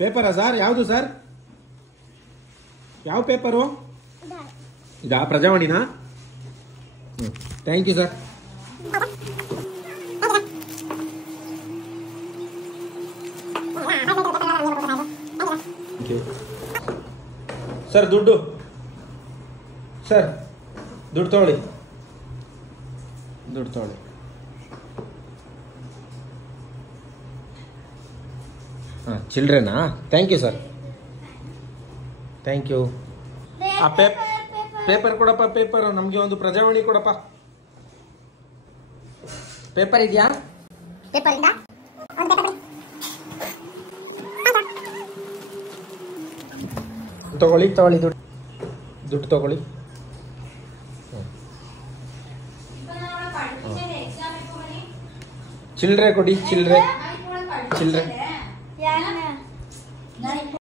ಪೇಪರಾ sir? ಯಾವುದು sir? ಯಾವ paper? ಇದಾ ಪ್ರಜಾವಾಣಿನಾ? Thank you sir. ಸರ್ ದುಡ್ಡು ಸರ್, ದುಡ್ಡು ತಗೊಳ್ಳಿ. ಹಾಂ, ಚಿಲ್ಡ್ರನಾ? Thank you sir, thank you. ಆ ಪೇಪರ್ ಕೊಡಪ್ಪ, ಪೇಪರ್ ನಮಗೆ ಒಂದು ಪ್ರಜಾವಾಣಿ ಕೊಡಪ್ಪ. ಪೇಪರ್ ಇದೆಯಾ? ತಗೊಳ್ಳಿ ದುಡ್ಡು ತಗೊಳ್ಳಿ. ಚಿಲ್ಲರೆ ಕೊಡಿ, ಚಿಲ್ಲರೆ.